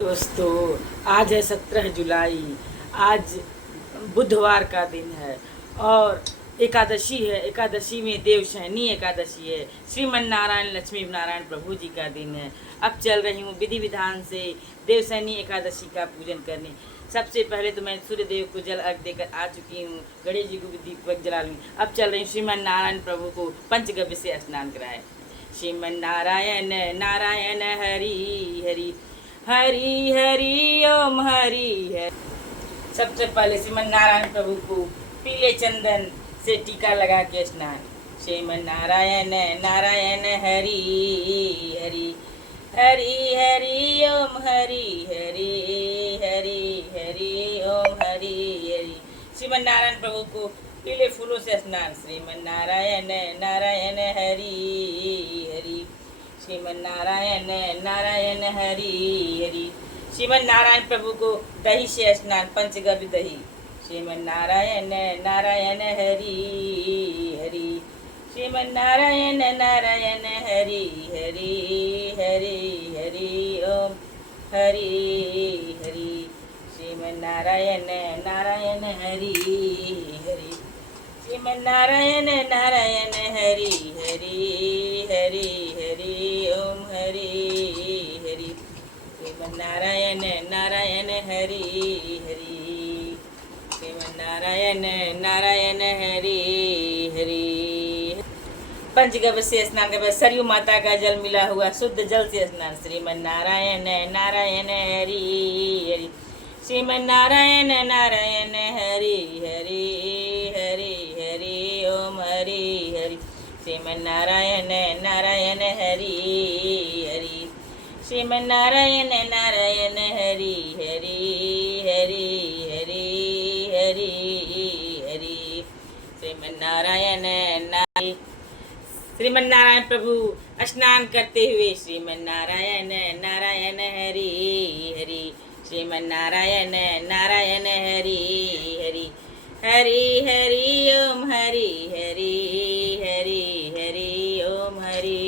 दोस्तों, आज है 17 जुलाई। आज बुधवार का दिन है और एकादशी है। एकादशी में देवशयनी एकादशी है। श्रीमन नारायण लक्ष्मी नारायण प्रभु जी का दिन है। अब चल रही हूँ विधि विधान से देवशयनी एकादशी का पूजन करने। सबसे पहले तो मैं सूर्य देव को जल अर्घ देकर आ चुकी हूँ। गणेश जी को भी दीपक जला लूँगी। अब चल रही हूँ श्रीमन नारायण प्रभु को पंचगव्य से स्नान कराए। श्रीमन नारायण नारायण हरि हरि हरि हरि ओम हरि हरि। सबसे पहले श्रीमन नारायण प्रभु को पीले चंदन से टीका लगा के स्नान। श्रीमन नारायण नारायण हरि हरि हरि हरि ओम हरि हरि हरि हरि ओम हरि हरि। श्रीमन नारायण प्रभु को पीले फूलों से स्नान। श्रीमन नारायण नारायण हरि हरि श्रीमन नारायण नारायण हरि हरि। श्रीमन नारायण प्रभु को दही से स्नान पंचगव्य दही। श्रीमन नारायण नारायण हरि हरि श्रीमन नारायण नारायण हरि हरि हरि हरि ओम हरि हरि। श्रीमन नारायण नारायण हरि हरि श्रीमन नारायण नारायण हरि हरि हरि हरि ओम हरि हरि। श्रीमन नारायण नारायण हरि हरि श्रीमन नारायण नारायण हरि हरि। पंचगव्य से स्नान के बाद सरयू माता का जल मिला हुआ शुद्ध जल से स्नान। श्रीमन नारायण नारायण हरि हरि श्रीमन नारायण नारायण हरि हरि हरि हरि ओम हरि हरि। श्रीमन नारायण नारायण हरि हरि श्रीमन नारायण नारायण हरि हरि हरि हरि हरि हरि श्रीमन नारायण नारायण। श्रीमन नारायण प्रभु स्नान करते हुए श्रीमन नारायण नारायण हरि हरि श्रीमन नारायण नारायण हरि हरि हरि हरि ओम हरि हरि हरि हरि ओम हरि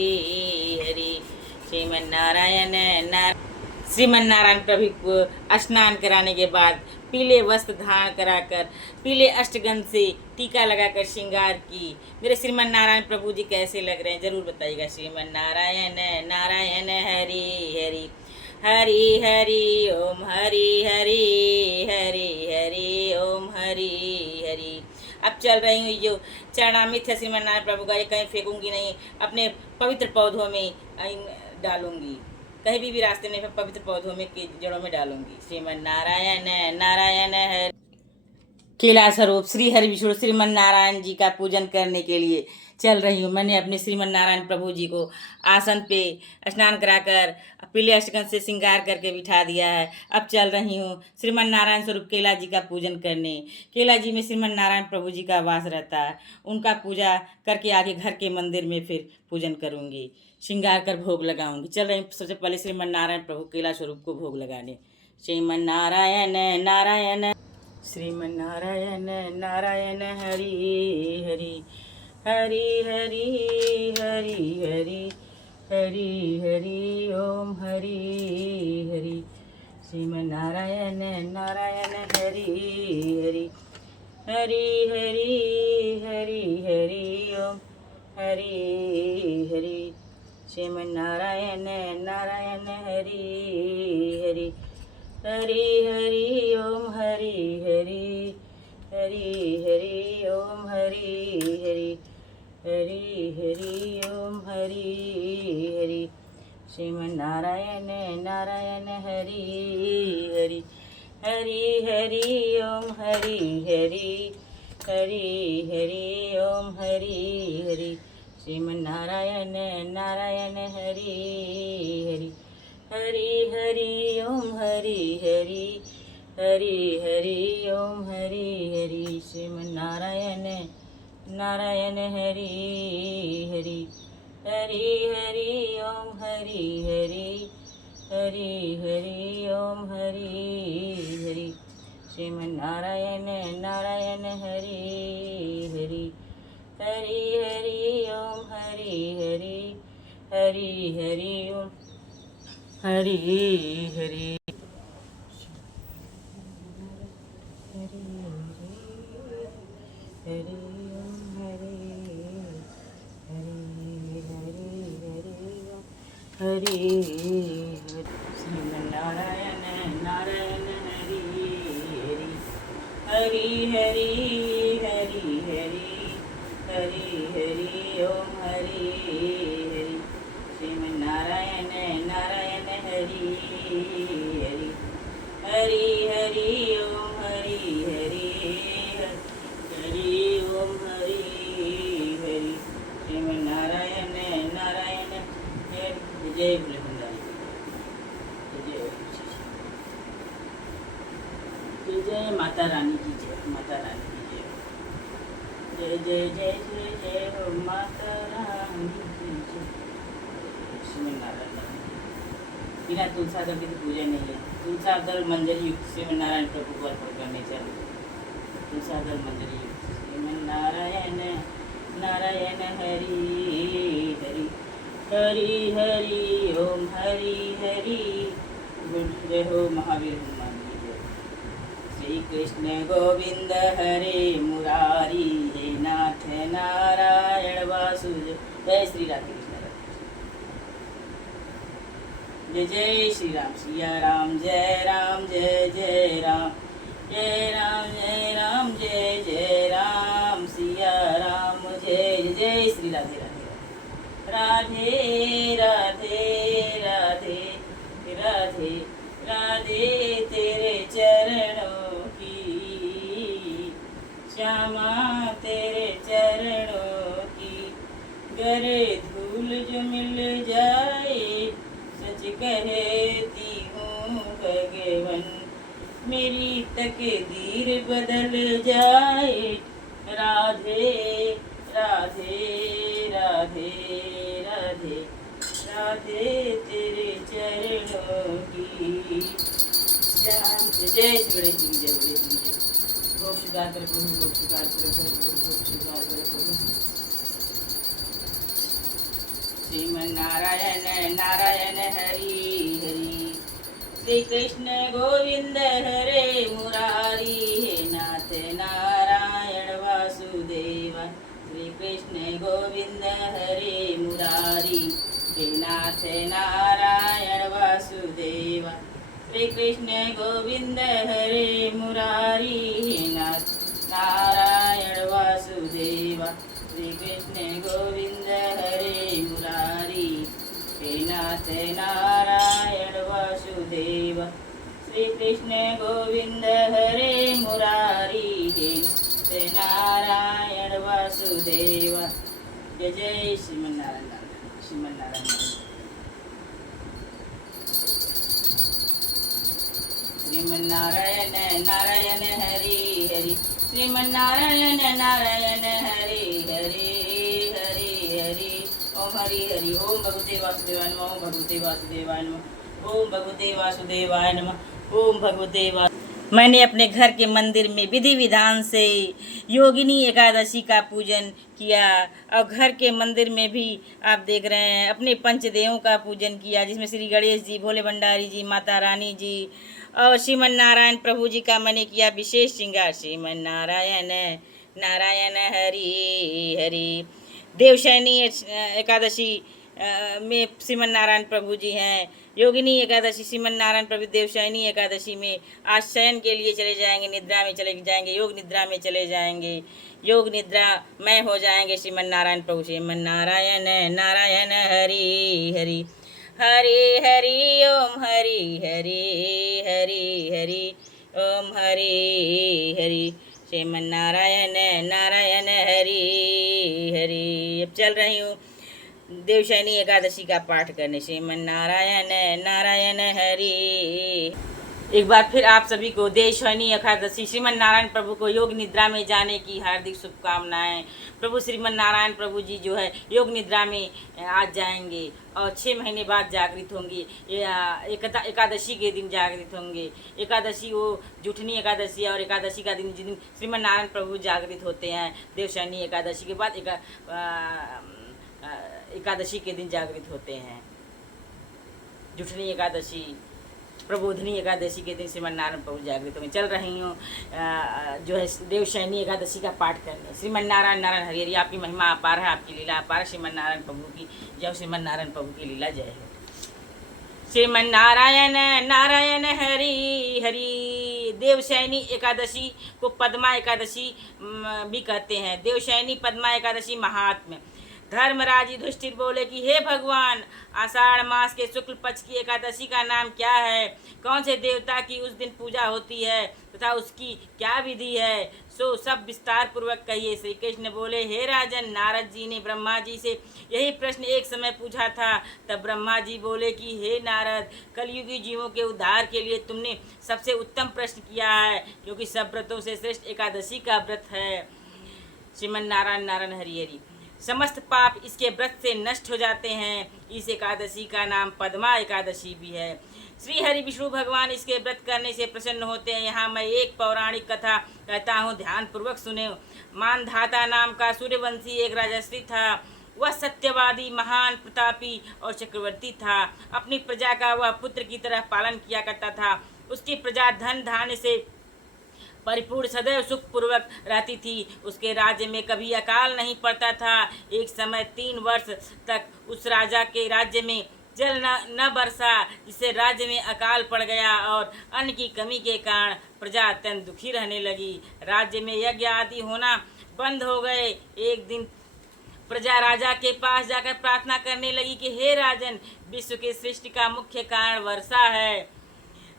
हरि श्रीमन नारायण श्रीमन नारायण प्रभु को स्नान कराने के बाद पीले वस्त्र धारण कराकर पीले अष्टगंध से टीका लगाकर श्रृंगार की। मेरे श्रीमन नारायण प्रभु जी कैसे लग रहे हैं जरूर बताइएगा। श्रीमन नारायण नारायण हरि हरि हरि हरि ओम हरि हरि हरि हरि ओम हरि हरि। अब चल रही हूँ जो चरणामृत है श्रीमन नारायण प्रभु का, ये कहीं फेंकूंगी नहीं, अपने पवित्र पौधों में डालूंगी। कहीं भी रास्ते में पवित्र पौधों में की जड़ों में डालूंगी। श्रीमन नारायण नारायण हरि। केला स्वरूप श्री हरि विष्णु श्रीमन नारायण जी का पूजन करने के लिए चल रही हूँ। मैंने अपने श्रीमन नारायण प्रभु जी को आसन पे स्नान कराकर पीले अष्टगंध से श्रृंगार करके बिठा दिया है। अब चल रही हूँ श्रीमन नारायण स्वरूप केला जी का पूजन करने। केला जी में श्रीमन नारायण प्रभु जी का वास रहता है। उनका पूजा करके आगे घर के मंदिर में फिर पूजन करूँगी, श्रृंगार कर भोग लगाऊंगी। चल रही सबसे पहले श्रीमन नारायण प्रभु केला स्वरूप को भोग लगाने। श्रीमन नारायण नारायण श्रीमन नारायण नारायण हरि हरि हरि हरि हरि हरि हरि हरि ओम हरि हरि श्रीमन नारायण नारायण हरि हरि हरि हरि हरि हरि ओम हरि हरि श्रीमन नारायण नारायण हरि हरि हरि हरि ओम हरि हरि हरि हरि ओम हरि हरि हरि हरि ओम हरि हरि श्रीमन नारायण नारायण हरि हरि हरि हरि ओम हरि हरि हरि हरि ओम हरि हरि श्रीमन नारायण नारायण हरि हरि हरि हरि ओम हरि हरि हरि हरि ओम हरि हरि श्रीमन नारायण नारायण हरि हरि हरि हरि ओम हरि हरि हरि हरि ओम हरि हरि श्रीमन नारायण नारायण हरि हरि हरि हरि ओम हरि हरि हरि हरि ओम हरि हरि। श्रीमन्नारायण नारायण हरि हरि हरि हरि हरि हरि ओम हरि हरि श्रीमन्नारायण नारायण हरि हरि हरि हरि ओम हरि हरि हरि ओम हरि हरि श्रीमन्नारायण नारायण हरि जय भोलेनाथ जय माता रानी की जय माता रानी की जय जय जय जय जय हो माता रानी की जय श्रीमन्नारायण बिना तुलसादल की तो पूजा नहीं है तुलसादल मंजरी युक्त श्रीमन्नारायण प्रभु को अर्पण करने चाहिए तुलसादल मंजरी युक्त श्रीमन्नारायण नारायण हरि हरि हरि हरि ओम हरि हरि जय हो महावीर हनुमान जी जय श्री कृष्ण गोविंद हरे मुरारी हे नाथ नारायण वासुदेव जय श्री राधे कृष्ण जय जय श्री राम सिया राम जय राम जय जय राम जय राम जय राम जय जय राम सिया राम जय जय श्री राधे राधे राधे राधे राधे राधे तेरे चरणों की श्यामा तेरे चरणों की गरे धूल जो मिल जाए सच कहती हूँ भगवन मेरी तकदीर बदल जाए राधे राधे राधे राधे राधे तेरे चरणों की जय श्री जी जय बड़े जी जय भोग स्वीकार कर प्रभु भोग स्वीकार कर प्रभु भोग स्वीकार कर प्रभु श्रीमन्नारायण नारायण हरि हरि श्री कृष्ण गोविंद हरे मुरारी हे नाथ नारायण वासुदेव श्री कृष्ण गोविंद हरे मुरारी हे नाथ नारायण वासुदेव श्री कृष्ण गोविंद हरे मुरारी हे नाथ नारायण वासुदेव श्री कृष्ण गोविंद हरे मुरारी हे नाथ नारायण वासुदेव श्री कृष्ण गोविंद हरे मुरारी हे नाथ नारायण वासुदेव जय जय श्रीमन्नारायण श्रीमन्नारायण श्रीमन्नारायण नारायण हरि हरि श्रीमन्नारायण नारायण हरि हरि हरि हरि ओम हरि हरि ओम भगवते वासुदेवाय नमः ओम भगवते वासुदेवाय नमः ओम भगवते वासुदेवाय नमः ओम भगवते मैंने अपने घर के मंदिर में विधि विधान से योगिनी एकादशी का पूजन किया और घर के मंदिर में भी आप देख रहे हैं अपने पंचदेवों का पूजन किया जिसमें श्री गणेश जी भोले भंडारी जी माता रानी जी और श्रीमन नारायण प्रभु जी का मैंने किया विशेष श्रृंगार श्रीमन नारायण नारायण हरि हरि देवशयनी एकादशी में श्रीमन नारायण प्रभु जी हैं। योगिनी एकादशी श्रीमन नारायण प्रभु देवशयनी एकादशी में आज शयन के लिए चले जाएंगे, निद्रा में चले जाएंगे, योग निद्रा में चले जाएंगे, योग निद्रा में हो जाएंगे श्रीमन नारायण प्रभु। श्रीमन नारायण नारायण हरि हरि हरि हरि ओम हरि हरि हरि हरि ओम हरि हरि श्रीमन नारायण नारायण हरि हरि। अब चल रही हूँ देवशयनी एकादशी का पाठ करने। श्रीमन नारायण नारायण हरि। एक बार फिर आप सभी को देवशयनी एकादशी श्रीमन नारायण प्रभु को योग निद्रा में जाने की हार्दिक शुभकामनाएं। प्रभु श्रीमन नारायण प्रभु जी जो है योग निद्रा में आज जाएंगे और 6 महीने बाद जागृत होंगे। एकादशी के दिन जागृत होंगे। एकादशी वो जुठनी एकादशी और एकादशी का दिन जिस दिन श्रीमन नारायण प्रभु जागृत होते हैं देवशयनी एकादशी के बाद एकादशी के दिन जागृत होते हैं। जुठनी एकादशी प्रबोधनी एकादशी के दिन श्रीमन नारायण प्रभु जागृत होंगे। चल रही हूँ जो है देवशयनी एकादशी का पाठ करने। श्रीमन नारायण नारायण हरि हरि। आपकी महिमा अपार है, आपकी लीला अपार। श्रीमन नारायण प्रभु की जय, श्रीमन नारायण प्रभु की लीला जय है। श्रीमन्नारायण नारायण हरि हरि। देवशयनी एकादशी को पद्मा एकादशी भी कहते हैं। देवशयनी पद्मा एकादशी महात्म्य। धर्मराज युधिष्ठिर बोले कि हे भगवान, आषाढ़ मास के शुक्ल पक्ष की एकादशी का नाम क्या है? कौन से देवता की उस दिन पूजा होती है तथा उसकी क्या विधि है? सो सब विस्तार पूर्वक कहिए। श्री कृष्ण बोले, हे राजन, नारद जी ने ब्रह्मा जी से यही प्रश्न एक समय पूछा था। तब ब्रह्मा जी बोले कि हे नारद, कलयुगी जीवों के उद्धार के लिए तुमने सबसे उत्तम प्रश्न किया है, क्योंकि सब व्रतों से श्रेष्ठ एकादशी का व्रत है। श्रीमन नारायण नारायण हरि हरि। समस्त पाप इसके व्रत से नष्ट हो जाते हैं। इस एकादशी का नाम पद्मा एकादशी भी है। श्री हरि विष्णु भगवान इसके व्रत करने से प्रसन्न होते हैं। यहाँ मैं एक पौराणिक कथा कहता हूँ, ध्यान पूर्वक सुने। मानधाता नाम का सूर्यवंशी एक राजश्री था। वह सत्यवादी, महान, प्रतापी और चक्रवर्ती था। अपनी प्रजा का वह पुत्र की तरह पालन किया करता था। उसकी प्रजा धन धान्य से परिपूर्ण, सदैव सुख पूर्वक रहती थी। उसके राज्य में कभी अकाल नहीं पड़ता था। एक समय 3 वर्ष तक उस राजा के राज्य में जल न बरसा, जिससे राज्य में अकाल पड़ गया और अन्न की कमी के कारण प्रजा अत्यंत दुखी रहने लगी। राज्य में यज्ञ आदि होना बंद हो गए। एक दिन प्रजा राजा के पास जाकर प्रार्थना करने लगी कि हे राजन, विश्व की सृष्टि का मुख्य कारण वर्षा है।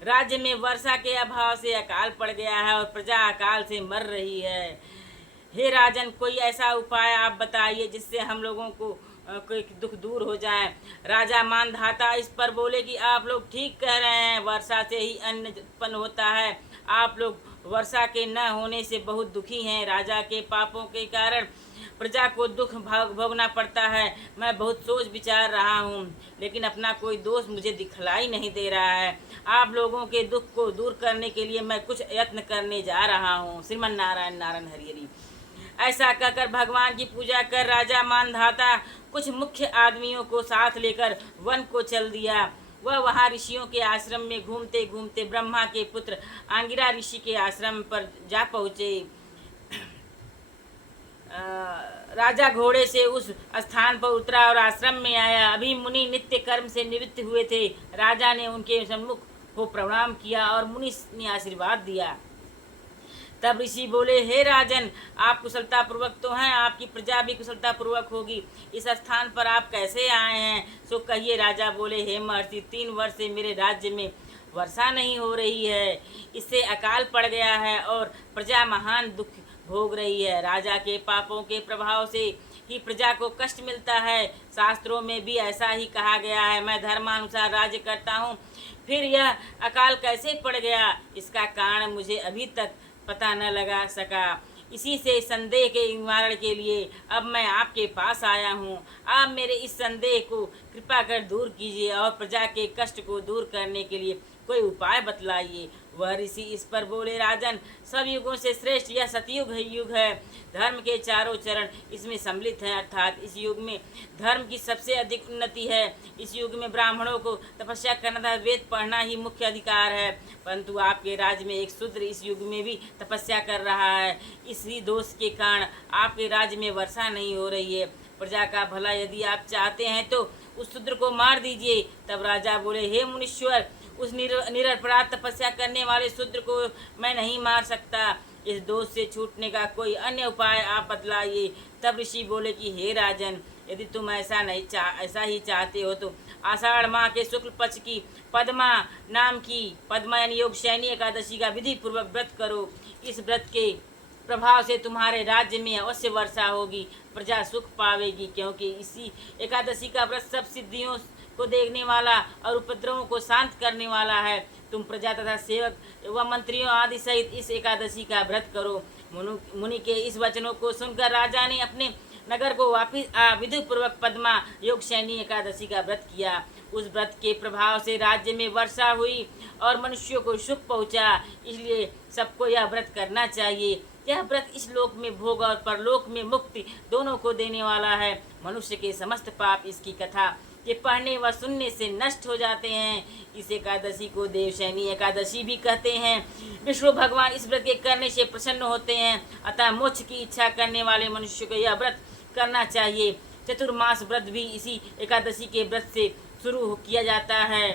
राज्य में वर्षा के अभाव से अकाल पड़ गया है और प्रजा अकाल से मर रही है। हे राजन, कोई ऐसा उपाय आप बताइए जिससे हम लोगों को कोई दुख दूर हो जाए। राजा मानधाता इस पर बोले कि आप लोग ठीक कह रहे हैं, वर्षा से ही अन्न उत्पन्न होता है। आप लोग वर्षा के न होने से बहुत दुखी हैं। राजा के पापों के कारण प्रजा को दुख भोगना पड़ता है। मैं बहुत सोच विचार रहा हूँ, लेकिन अपना कोई दोष मुझे दिखलाई नहीं दे रहा है। आप लोगों के दुख को दूर करने के लिए मैं कुछ यत्न करने जा रहा हूँ। श्रीमन नारायण नारायण हरि हरि। ऐसा कहकर भगवान की पूजा कर राजा मानधाता कुछ मुख्य आदमियों को साथ लेकर वन को चल दिया। वह वहाँ ऋषियों के आश्रम में घूमते घूमते ब्रह्मा के पुत्र आंगिरा ऋषि के आश्रम पर जा पहुँचे। राजा घोड़े से उस स्थान पर उतरा और आश्रम में आया। अभी मुनि नित्य कर्म से निवृत्त हुए थे। राजा ने उनके सम्मुख को प्रणाम किया और मुनि ने आशीर्वाद दिया। तब ऋषि बोले, हे राजन, आप कुशलता पूर्वक तो हैं, आपकी प्रजा भी कुशलता पूर्वक होगी। इस स्थान पर आप कैसे आए हैं, सो कहिए। राजा बोले, हे महर्षि, 3 वर्ष से मेरे राज्य में वर्षा नहीं हो रही है। इससे अकाल पड़ गया है और प्रजा महान दुख भोग रही है। राजा के पापों के प्रभाव से ही प्रजा को कष्ट मिलता है। शास्त्रों में भी ऐसा ही कहा गया है। मैं धर्मानुसार राज्य करता हूँ, फिर यह अकाल कैसे पड़ गया, इसका कारण मुझे अभी तक पता न लगा सका। इसी से संदेह के निवारण के लिए अब मैं आपके पास आया हूँ। आप मेरे इस संदेह को कृपा कर दूर कीजिए और प्रजा के कष्ट को दूर करने के लिए कोई उपाय बतलाइए। वह ऋषि इस पर बोले, राजन, सब युगों से श्रेष्ठ यह सतयुग युग है। धर्म के चारों चरण इसमें सम्मिलित हैं, अर्थात इस युग में धर्म की सबसे अधिक उन्नति है। इस युग में ब्राह्मणों को तपस्या करना तथा वेद पढ़ना ही मुख्य अधिकार है, परंतु आपके राज्य में एक शूद्र इस युग में भी तपस्या कर रहा है। इसी दोष के कारण आपके राज्य में वर्षा नहीं हो रही है। प्रजा का भला यदि आप चाहते हैं तो उस शूद्र को मार दीजिए। तब राजा बोले, हे मुनीश्वर, उस निरपराध तपस्या करने वाले शूद्र को मैं नहीं मार सकता। इस दोष से छूटने का कोई अन्य उपाय आप बतलाइए। तब ऋषि बोले कि हे राजन, यदि तुम ऐसा ही चाहते हो तो आषाढ़ माह के शुक्ल पक्ष की पद्मा नाम की पद्मा यानी योगशयनी एकादशी का विधि पूर्वक व्रत करो। इस व्रत के प्रभाव से तुम्हारे राज्य में अवश्य वर्षा होगी, प्रजा सुख पावेगी, क्योंकि इसी एकादशी का व्रत सब सिद्धियों को देखने वाला और उपद्रवों को शांत करने वाला है। तुम प्रजा तथा सेवक व मंत्रियों आदि सहित इस एकादशी का व्रत करो। मुनि के इस वचनों को सुनकर राजा ने अपने नगर को वापिस विधि पूर्वक पद्मा योगशयनी एकादशी का व्रत किया। उस व्रत के प्रभाव से राज्य में वर्षा हुई और मनुष्यों को सुख पहुंचा। इसलिए सबको यह व्रत करना चाहिए। यह व्रत इस लोक में भोग और परलोक में मुक्ति दोनों को देने वाला है। मनुष्य के समस्त पाप इसकी कथा के पढ़ने व सुनने से नष्ट हो जाते हैं। इस एकादशी को देवशयनी एकादशी भी कहते हैं। विष्णु भगवान इस व्रत के करने से प्रसन्न होते हैं, अतः मोक्ष की इच्छा करने वाले मनुष्य को यह व्रत करना चाहिए। चतुर्मास व्रत भी इसी एकादशी के व्रत से शुरू किया जाता है।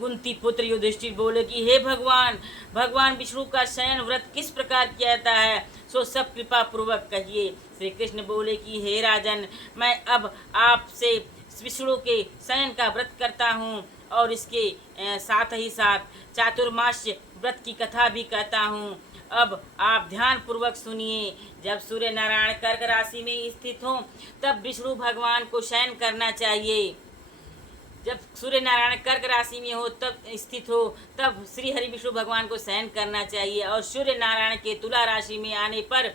कुंती पुत्र युधिष्ठिर बोले कि हे भगवान, भगवान विष्णु का शयन व्रत किस प्रकार किया जाता है, सो सब कृपा पूर्वक कहिए। श्री कृष्ण बोले कि हे राजन, मैं अब आपसे विष्णु के शयन का व्रत करता हूँ और इसके साथ ही साथ चातुर्मास्य व्रत की कथा भी कहता हूँ। अब आप ध्यान पूर्वक सुनिए। जब सूर्य नारायण कर्क राशि में स्थित हो तब विष्णु भगवान को शयन करना चाहिए। जब सूर्य नारायण कर्क राशि में हो तब स्थित हो तब श्री हरि विष्णु भगवान को शयन करना चाहिए, और सूर्य नारायण के तुला राशि में आने पर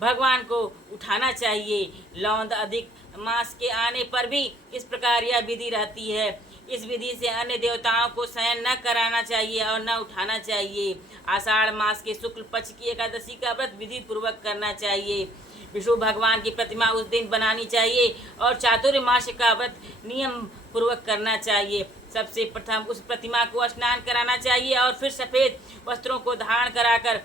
भगवान को उठाना चाहिए। लौंद अधिक मास के आने पर भी इस प्रकार यह विधि रहती है। इस विधि से अन्य देवताओं को शयन न कराना चाहिए और न उठाना चाहिए। आषाढ़ मास के शुक्ल पक्ष की एकादशी का व्रत विधि पूर्वक करना चाहिए। विष्णु भगवान की प्रतिमा उस दिन बनानी चाहिए और चातुर्मास्य का व्रत नियम पूर्वक करना चाहिए। सबसे प्रथम उस प्रतिमा को स्नान कराना चाहिए और फिर सफ़ेद वस्त्रों को धारण कराकर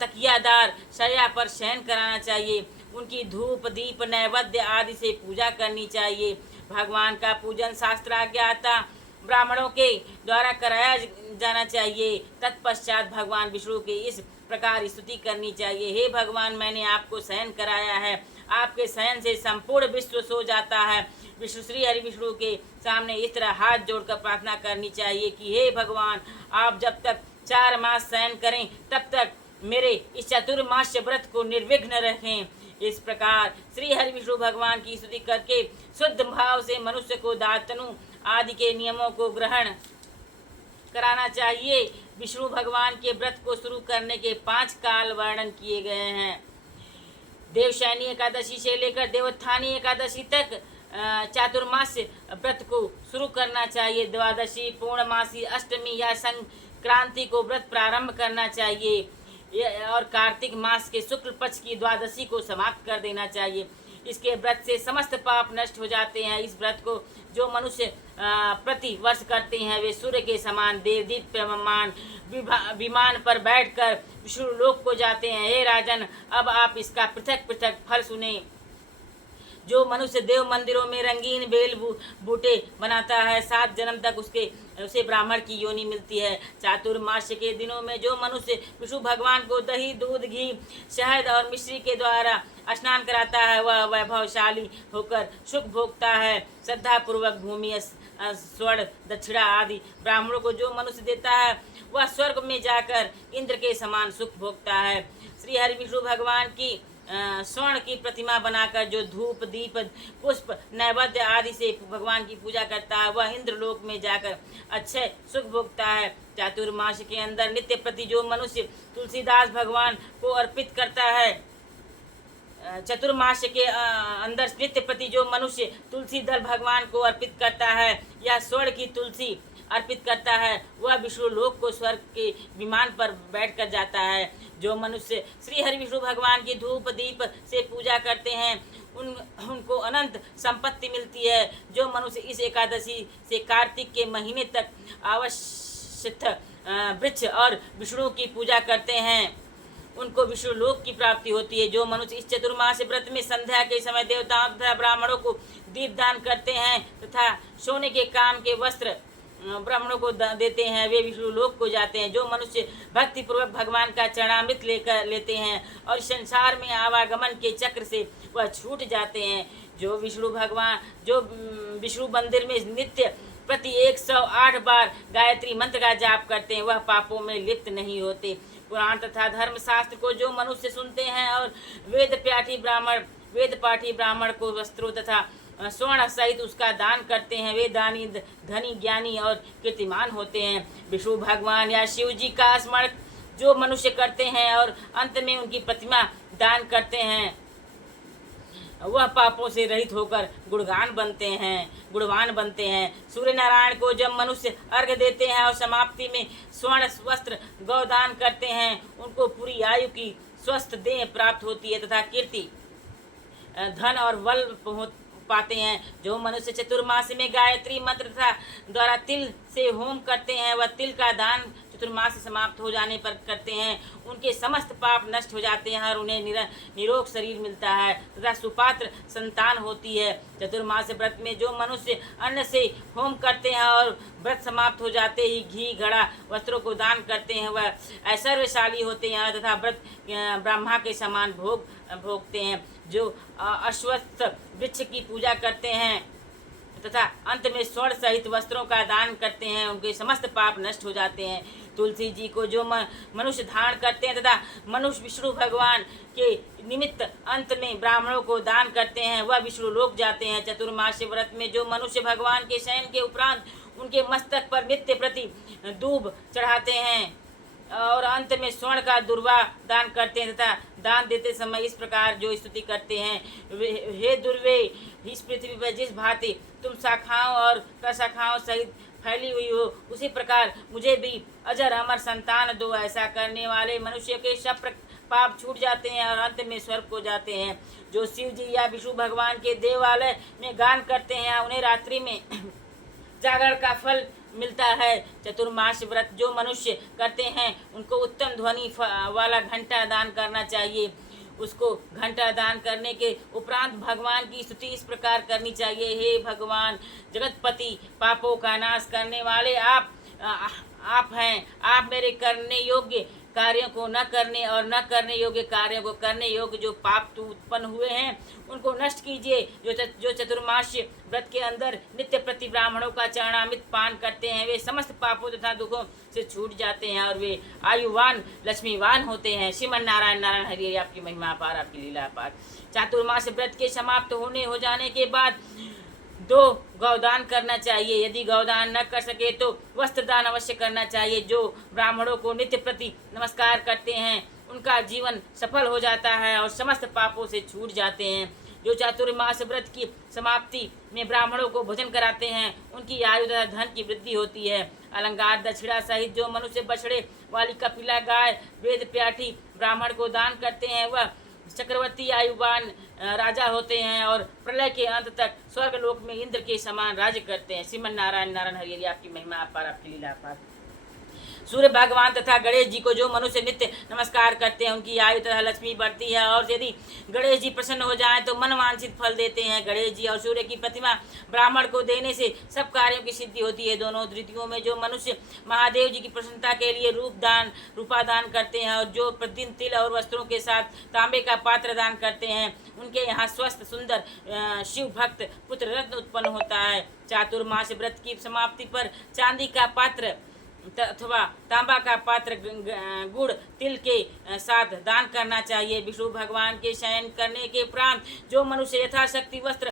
तकियादार शैया पर शयन कराना चाहिए। उनकी धूप दीप नैवेद्य आदि से पूजा करनी चाहिए। भगवान का पूजन शास्त्राज्ञाता ब्राह्मणों के द्वारा कराया जाना चाहिए। तत्पश्चात भगवान विष्णु की इस प्रकार स्तुति करनी चाहिए। हे भगवान, मैंने आपको शयन कराया है, आपके शयन से संपूर्ण विश्व सो जाता है। विष्णु श्री हरि विष्णु के सामने इस तरह हाथ जोड़कर प्रार्थना करनी चाहिए कि हे भगवान, आप जब तक 4 मास शयन करें तब तक मेरे इस चतुर्मास्य व्रत को निर्विघ्न रखें। इस प्रकार श्री हरि विष्णु भगवान की स्तुति करके शुद्ध भाव से मनुष्य को दातनु आदि के नियमों को ग्रहण कराना चाहिए। विष्णु भगवान के व्रत को शुरू करने के 5 काल वर्णन किए गए हैं। देवशयनी एकादशी से लेकर देवोत्थानी एकादशी तक चातुर्मास्य व्रत को शुरू करना चाहिए। द्वादशी, पूर्णमासी, अष्टमी या संक्रांति को व्रत प्रारंभ करना चाहिए और कार्तिक मास के शुक्ल पक्ष की द्वादशी को समाप्त कर देना चाहिए। इसके व्रत से समस्त पाप नष्ट हो जाते हैं। इस व्रत को जो मनुष्य प्रति वर्ष करते हैं वे सूर्य के समान देवदीप्यमान विमान पर बैठकर विष्णु लोक को जाते हैं। हे राजन, अब आप इसका पृथक पृथक फल सुने। जो मनुष्य देव मंदिरों में रंगीन बेल बूटे बनाता है, 7 जन्म तक उसे ब्राह्मण की योनि मिलती है। चातुर्मास्य के दिनों में जो मनुष्य विष्णु भगवान को दही, दूध, घी, शहद और मिश्री के द्वारा स्नान कराता है वह वैभवशाली होकर सुख भोगता है। श्रद्धा पूर्वक भूमि, स्वर्ण, दक्षिणा आदि ब्राह्मणों को जो मनुष्य देता है वह स्वर्ग में जाकर इंद्र के समान सुख भोगता है। श्री हरि विष्णु भगवान की स्वर्ण की प्रतिमा बनाकर जो धूप दीप पुष्प नैवेद्य आदि से भगवान की पूजा करता है वह इंद्रलोक में जाकर अच्छे सुख भोगता है। चातुर्मास के अंदर नित्य प्रति जो मनुष्य तुलसीदास भगवान को अर्पित करता है, चतुर्मास के अंदर नित्य प्रति जो मनुष्य तुलसी दल भगवान को अर्पित करता है या स्वर्ण की तुलसी अर्पित करता है वह विष्णु लोक को स्वर्ग के विमान पर बैठकर जाता है। जो मनुष्य श्री हरि विष्णु भगवान की धूप दीप से पूजा करते हैं उनको अनंत संपत्ति मिलती है। जो मनुष्य इस एकादशी से कार्तिक के महीने तक अवश्यथ वृक्ष और विष्णु की पूजा करते हैं उनको विष्णु लोक की प्राप्ति होती है। जो मनुष्य इस चतुर्मास व्रत में संध्या के समय देवताओं तथा ब्राह्मणों को दीप दान करते हैं तथा सोने के काम के वस्त्र ब्राह्मणों को देते हैं वे विष्णु लोक को जाते हैं। जो मनुष्य भक्ति पूर्वक भगवान का चरणामृत लेते हैं और संसार में आवागमन के चक्र से वह छूट जाते हैं। जो विष्णु मंदिर में नित्य प्रति 108 बार गायत्री मंत्र का जाप करते हैं वह पापों में लिप्त नहीं होते। पुराण तथा धर्मशास्त्र को जो मनुष्य सुनते हैं और वेद पाठी ब्राह्मण को वस्त्रों तथा स्वर्ण सहित उसका दान करते हैं वे दानी धनी ज्ञानी और कीर्तिमान होते हैं। विष्णु भगवान या शिव जी का स्मरण जो मनुष्य करते हैं और अंत में उनकी प्रतिमा दान करते हैं वह पापों से रहित होकर गुणवान बनते हैं। सूर्य नारायण को जब मनुष्य अर्घ्य देते हैं और समाप्ति में स्वर्ण वस्त्र गौदान करते हैं उनको पूरी आयु की स्वस्थ देह प्राप्त होती है तथा कीर्ति धन और बल पाते हैं। जो मनुष्य चतुर्मास में गायत्री मंत्र तथा द्वारा तिल से होम करते हैं वह तिल का दान चतुर्मास समाप्त हो जाने पर करते हैं उनके समस्त पाप नष्ट हो जाते हैं और उन्हें निरोग शरीर मिलता है तथा सुपात्र संतान होती है। चतुर्मास व्रत में जो मनुष्य अन्न से होम करते हैं और व्रत समाप्त हो जाते ही घी घड़ा वस्त्रों को दान करते हैं वह ऐश्वर्यशाली होते हैं तथा व्रत ब्रह्मा के समान भोगते हैं। जो अश्वत्थ वृक्ष की पूजा करते हैं तथा अंत में स्वर्ण सहित वस्त्रों का दान करते हैं उनके समस्त पाप नष्ट हो जाते हैं। तुलसी जी को जो मनुष्य धारण करते हैं तथा मनुष्य विष्णु भगवान के निमित्त अंत में ब्राह्मणों को दान करते हैं वह विष्णु लोक जाते हैं। चतुर्मास्य व्रत में जो मनुष्य भगवान के शयन के उपरांत उनके मस्तक पर नित्य प्रति दूब चढ़ाते हैं और अंत में स्वर्ण का दुर्वा दान करते हैं तथा दान देते समय इस प्रकार जो स्तुति करते हैं, हे दुर्वे, इस पृथ्वी पर जिस भांति तुम शाखाओं और प्रशाखाओं सहित फैली हुई हो उसी प्रकार मुझे भी अजर अमर संतान दो। ऐसा करने वाले मनुष्य के सब पाप छूट जाते हैं और अंत में स्वर्ग को जाते हैं। जो शिव जी या विष्णु भगवान के देवालय में गान करते हैं उन्हें रात्रि में जागरण का फल मिलता है। चतुर्मास व्रत जो मनुष्य करते हैं उनको उत्तम ध्वनि वाला घंटा दान करना चाहिए। उसको घंटा दान करने के उपरांत भगवान की स्तुति इस प्रकार करनी चाहिए, हे भगवान जगतपति, पापों का नाश करने वाले आप हैं। आप मेरे करने योग्य कार्यों को न करने और न करने योग्य कार्यों को करने योग्य जो पाप उत्पन्न हुए हैं उनको नष्ट कीजिए। जो चतुर्मास्य व्रत के अंदर नित्य प्रति ब्राह्मणों का चरणामृत पान करते हैं वे समस्त पापों तथा दुखों से छूट जाते हैं और वे आयुवान लक्ष्मीवान होते हैं। श्रीमन नारायण नारायण हरि, आपकी महिमा अपार, आपकी लीला अपार। चातुर्मास व्रत के समाप्त हो जाने के बाद 2 गौदान करना चाहिए। यदि गौदान न कर सके तो वस्त्र दान अवश्य करना चाहिए। जो ब्राह्मणों को नित्य प्रति नमस्कार करते हैं उनका जीवन सफल हो जाता है और समस्त पापों से छूट जाते हैं। जो चातुर्मास व्रत की समाप्ति में ब्राह्मणों को भोजन कराते हैं उनकी आयु तथा धन की वृद्धि होती है। अलंकार दक्षिणा सहित जो मनुष्य बछड़े वाली कपिला गाय वेद प्याठी ब्राह्मण को दान करते हैं वह चक्रवर्ती आयुवान राजा होते हैं और प्रलय के अंत तक स्वर्गलोक में इंद्र के समान राज्य करते हैं। श्रीमन नारायण नारायण हरि, आपकी महिमा अपार, आपकी लीला अपार। सूर्य भगवान तथा गणेश जी को जो मनुष्य नित्य नमस्कार करते हैं उनकी आयु तथा लक्ष्मी बढ़ती है और यदि गणेश जी प्रसन्न हो जाएं तो मनवांछित फल देते हैं। गणेश जी और सूर्य की प्रतिमा ब्राह्मण को देने से सब कार्यों की सिद्धि होती है। दोनों ऋतुओं में जो मनुष्य महादेव जी की प्रसन्नता के लिए रूपा दान करते हैं और जो प्रतिदिन तिल और वस्त्रों के साथ तांबे का पात्र दान करते हैं उनके यहाँ स्वस्थ सुंदर शिव भक्त पुत्र रत्न उत्पन्न होता है। चातुर्मास व्रत की समाप्ति पर चांदी का पात्र अथवा तांबा का पात्र गुड़ तिल के साथ दान करना चाहिए। विष्णु भगवान के शयन करने के उपरांत जो मनुष्य यथाशक्ति वस्त्र